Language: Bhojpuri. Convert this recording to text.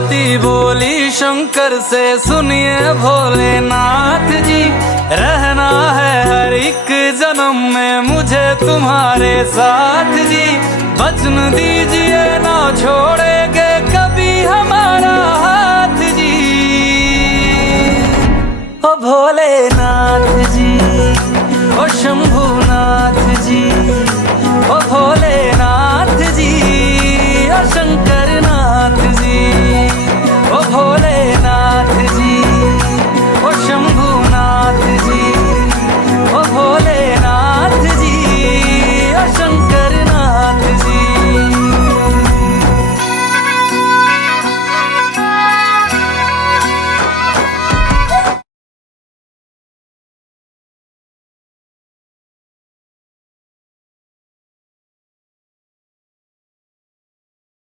पार्वती बोली शंकर से, सुनिए भोलेनाथ जी, रहना है हर एक जन्म में मुझे तुम्हारे साथ जी। वचन दीजिए ना छोड़